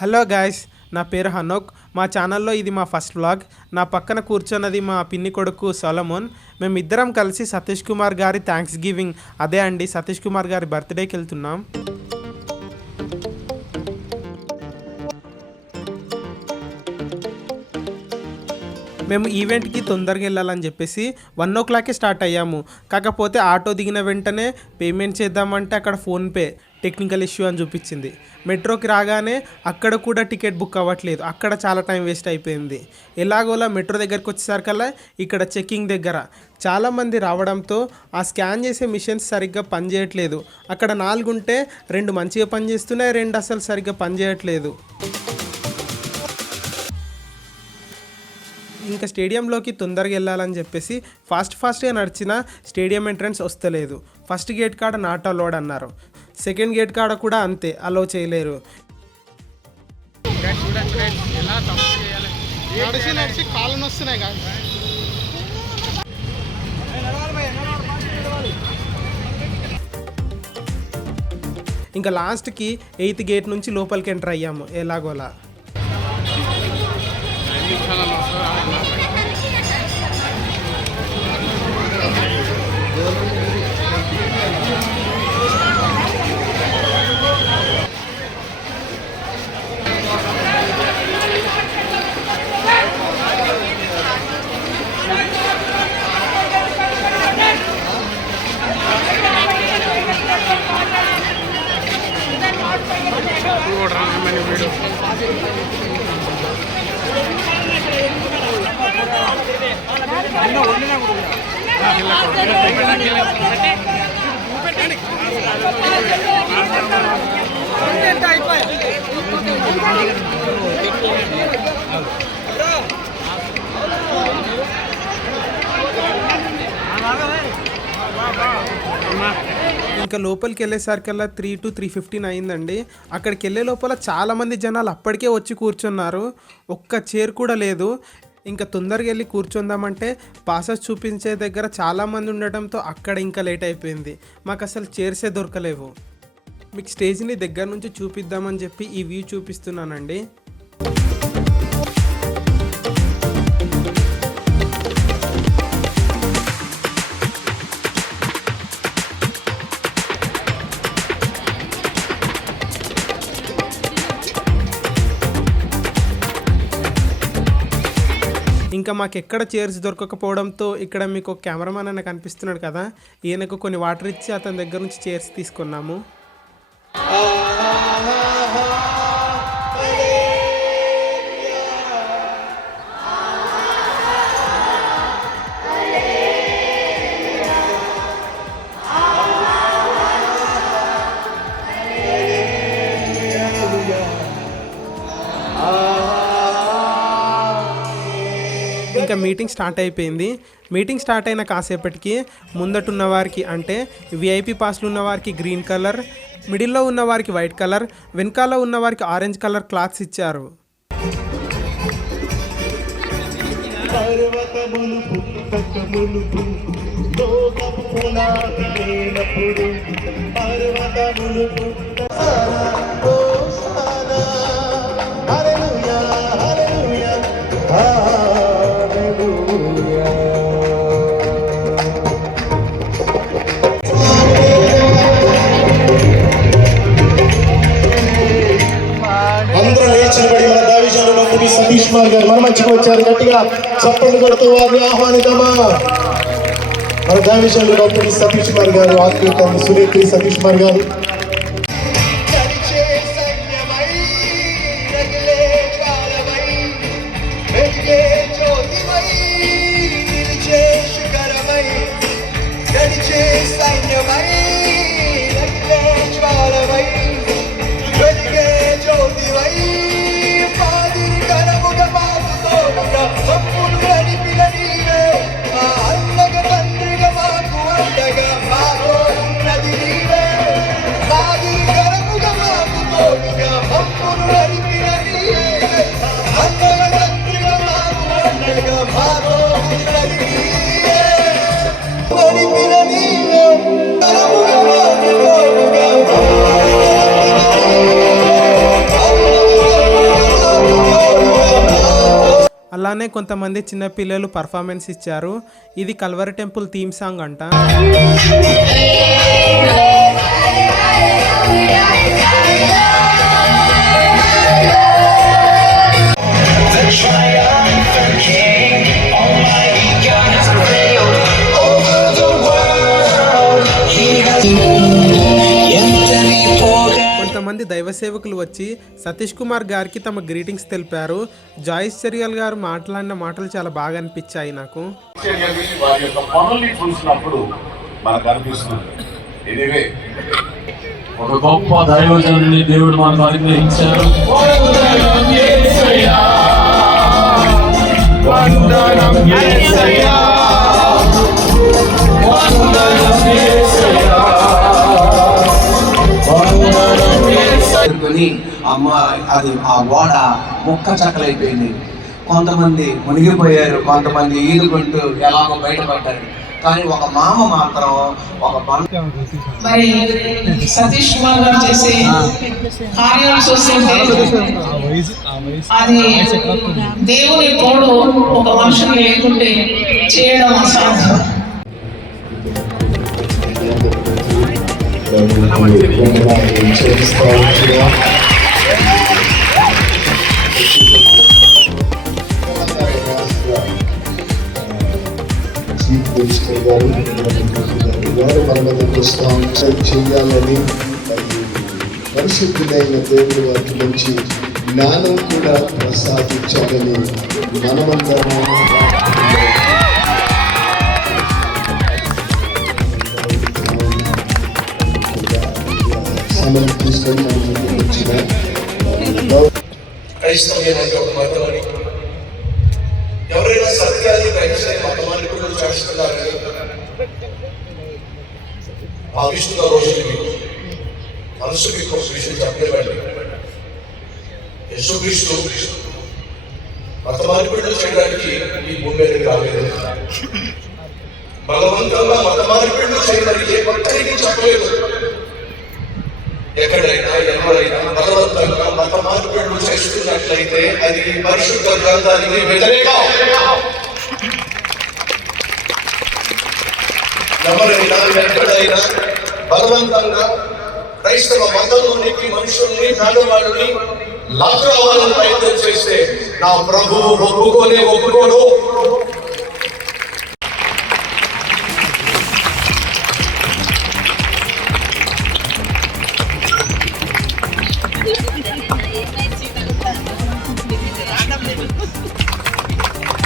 Hello guys, నా పేరు హనోక్. మా ఛానల్లో ఇది మా ఫస్ట్ వ్లాగ్. నా పక్కన కూర్చున్నది మా పిన్ని కొడుకు సొలమోన్. మేమిద్దరం కలిసి సతీష్ కుమార్ గారి థ్యాంక్స్ గివింగ్, అదే అండి సతీష్ కుమార్ గారి బర్త్డేకి వెళ్తున్నాం. మేము ఈవెంట్కి తొందరగా వెళ్ళాలని చెప్పేసి 1 o'clockకే స్టార్ట్ అయ్యాము. కాకపోతే ఆటో దిగిన వెంటనే పేమెంట్ చేద్దామంటే అక్కడ ఫోన్పే టెక్నికల్ ఇష్యూ అని చూపించింది. మెట్రోకి రాగానే అక్కడ కూడా టికెట్ బుక్ అవ్వట్లేదు. అక్కడ చాలా టైం వేస్ట్ అయిపోయింది. ఎలాగోలా మెట్రో దగ్గరికి వచ్చేసరికల్లా ఇక్కడ చెక్కింగ్ దగ్గర చాలామంది రావడంతో ఆ స్కాన్ చేసే మిషన్స్ సరిగ్గా పనిచేయట్లేదు. అక్కడ 4 ఉంటే 2 మంచిగా పనిచేస్తున్నాయి, 2 అసలు సరిగ్గా పనిచేయట్లేదు. ఇంకా స్టేడియంలోకి తొందరగా వెళ్ళాలని చెప్పేసి ఫాస్ట్గా నడిచిన స్టేడియం ఎంట్రన్స్ వస్తలేదు. ఫస్ట్ గేట్ కాడ నాట్ అలౌడ్ అన్నారు. సెకండ్ గేట్ కాడ కూడా అంతే, అలౌ చేయలేరు. ఇంకా లాస్ట్కి 8th గేట్ నుంచి లోపలికి ఎంటర్ అయ్యాము ఎలాగోలా. ఇంకా లోపలికి వెళ్ళేసరికల్లా 3 to 3:15 అయిందండి. అక్కడికి వెళ్ళే లోపల చాలామంది జనాలు అప్పటికే వచ్చి కూర్చున్నారు. ఒక్క చైర్ కూడా లేదు. ఇంకా తొందరగా వెళ్ళి కూర్చుందామంటే పాసెస్ చూపించే దగ్గర చాలామంది ఉండటంతో అక్కడ ఇంకా లేట్ అయిపోయింది. మాకు అసలు చైర్సే దొరకలేవు. మీకు స్టేజ్ని దగ్గర నుంచి చూపిద్దామని చెప్పి ఈ వ్యూ చూపిస్తున్నానండి. ఇంకా మాకు ఎక్కడ చైర్స్ దొరకకపోవడంతో ఇక్కడ మీకు ఒక కెమెరామాన్ అన్న కనిపిస్తున్నాడు కదా, ఈయనకు కొన్ని వాటర్ ఇచ్చి అతని దగ్గర నుంచి చైర్స్ తీసుకున్నాము. ఇంకా మీటింగ్ స్టార్ట్ అయిపోయింది. మీటింగ్ స్టార్ట్ అయిన కాసేపటికి ముందటున్న వారికి అంటే విఐపి పాస్లు ఉన్న వారికి గ్రీన్ కలర్, మిడిల్లో ఉన్న వారికి వైట్ కలర్, వెనకాల ఉన్న వారికి ఆరెంజ్ కలర్ క్లాత్స్ ఇచ్చారు. సతీష్ కుమార్ గారు మన మంచిగా వచ్చారు. గట్టిగా చప్పట్లు కొడుతూ వారిని ఆహ్వానిద్దామా. మన దావిషంలో డాక్టర్ సతీష్ కుమార్ గారు, ఆత్మీయ సురేఖ సతీష్ కుమార్ గారు. అలానే కొంతమంది చిన్నపిల్లలు పర్ఫార్మెన్స్ ఇచ్చారు. ఇది కల్వరి టెంపుల్ థీమ్ సాంగ్ అంట. కొంతమంది దైవ సేవకులు వచ్చి సతీష్ కుమార్ గారికి తమ గ్రీటింగ్స్ తెలిపారు. జాయిస్ చెరియల్ గారు మాట్లాడిన మాటలు చాలా బాగా అనిపించాయి నాకు. వారి యొక్క పనుల్ని చూసినప్పుడు మనకు అనిపిస్తుంది ఎనివే ఒక గొప్ప దైవజనుని దేవుడు మనకు అనుగ్రహించారు. అమ్మ అది ఆ ఓడ ముక్క చక్కలైపోయింది. కొంతమంది మునిగిపోయారు, కొంతమంది ఈదుకుంటూ ఎలాగో బయటపడ్డారు. కానీ ఒక మామ మాత్రం ఒక మరి సతీష్ కుమార్ గారు చేసే కార్యాలు చూస్తుంటే అది దేవుని తోడు ఒక మనుషుని లేకుంటే చేయడం అసాధ్యం. వారు మన వద్దకు చేయాలని పరిశుద్ధుడైన దేవుడు వారికి మంచి జ్ఞానం కూడా ప్రసాదించాలని మనమందరం సమయం తీసుకొని మన ముందుకు వచ్చిన క్రైస్తవ్యం అంటే ఒక మతం అని ఎవరైనా సత్యాన్ని గ్రహిస్తే మతమాన్ని కూడా చేస్తున్నారని భావిస్తున్న రోజులు మీకు మనసుకి ఒక విషయం చెప్పలేవండి. యేసుక్రీస్తు మతమార్పిడులు చేయడానికి ఈ భూమి మీదకి రాలేదు. బలవంతంగా మతమార్పిడులు చేయడానికి ఏ ఒక్కరికి చెప్పలేదు. ఎక్కడైనా ఎవరైనా బలవంతంగా మత మార్పిడులు చేస్తున్నట్లయితే అది పరిశుద్ధ గ్రంథానికి వ్యతిరేకం. ఎవరైనా ఎక్కడైనా బలవంతంగా క్రైస్తవ మతంలోనికి మనుషుల్ని పేదవాళ్ళని లాక్రావాలని ప్రయత్నం చేస్తే నా ప్రభువు ఒప్పుకోడు.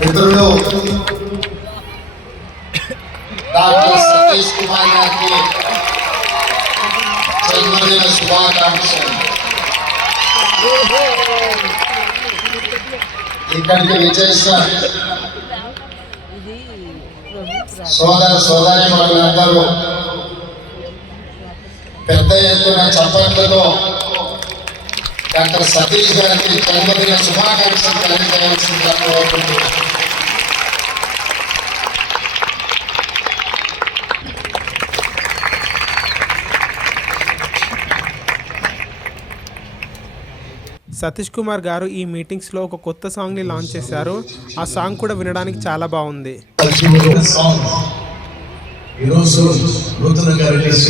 మిత్రులు డాక్టర్ సతీష్ కుమార్ గారికి జన్మదిన శుభాకాంక్షలు. ఇక్కడికి విచ్చేసిన సోదరి వాళ్ళందరూ పెద్ద ఎత్తున చప్పట్లతో డాక్టర్ సతీష్ గారికి జన్మదిన శుభాకాంక్షలు తెలియజేయాల్సిందిగా కోరుకుంటున్నాను. సతీష్ కుమార్ గారు ఈ మీటింగ్స్లో ఒక కొత్త సాంగ్ని లాంచ్ చేశారు. ఆ సాంగ్ కూడా వినడానికి చాలా బాగుంది. ఈరోజు నూతనంగా రిలీజ్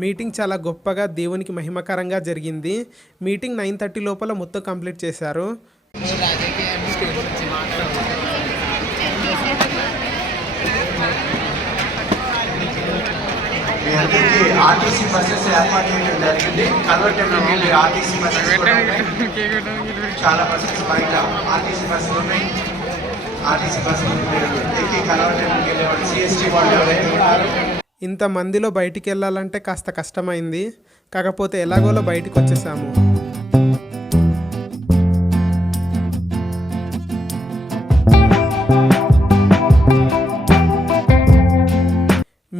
మీటింగ్ చాలా గొప్పగా దేవునికి మహిమకరంగా జరిగింది. మీటింగ్ 9:30 లోపల మొత్తం కంప్లీట్ చేశారు. మీ అందరికీ ఆర్టీసీ బస్సెస్ ఏర్పాటు చేయడం జరిగింది. కన్వర్టబుల్ ఆర్టీసీ బస్సెస్ కూడా ఉన్నాయి. చాలా బస్సెస్ బయట ఆర్టీసీ బస్సులు ఉన్నాయి. ఆర్టీసీ బస్సులు ఎక్కి కన్వర్టబుల్కి వెళ్ళేవాళ్ళు సిఎస్టీ వాళ్ళు ఎవరైతే ఉన్నారు. ఇంతమందిలో బయటికి వెళ్ళాలంటే కాస్త కష్టమైంది. కాకపోతే ఎలాగోలో బయటికి వచ్చేసాము.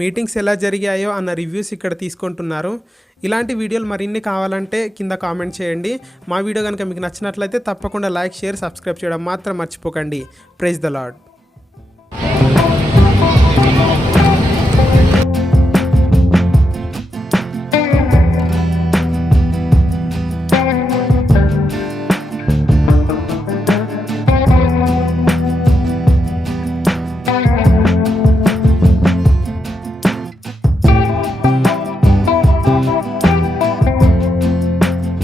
మీటింగ్స్ ఎలా జరిగాయో అన్న రివ్యూస్ ఇక్కడ తీసుకుంటున్నారు. ఇలాంటి వీడియోలు మరిన్ని కావాలంటే కింద కామెంట్ చేయండి. మా వీడియో కనుక మీకు నచ్చినట్లయితే తప్పకుండా లైక్, షేర్, సబ్స్క్రైబ్ చేయడం మాత్రం మర్చిపోకండి. Praise the lord.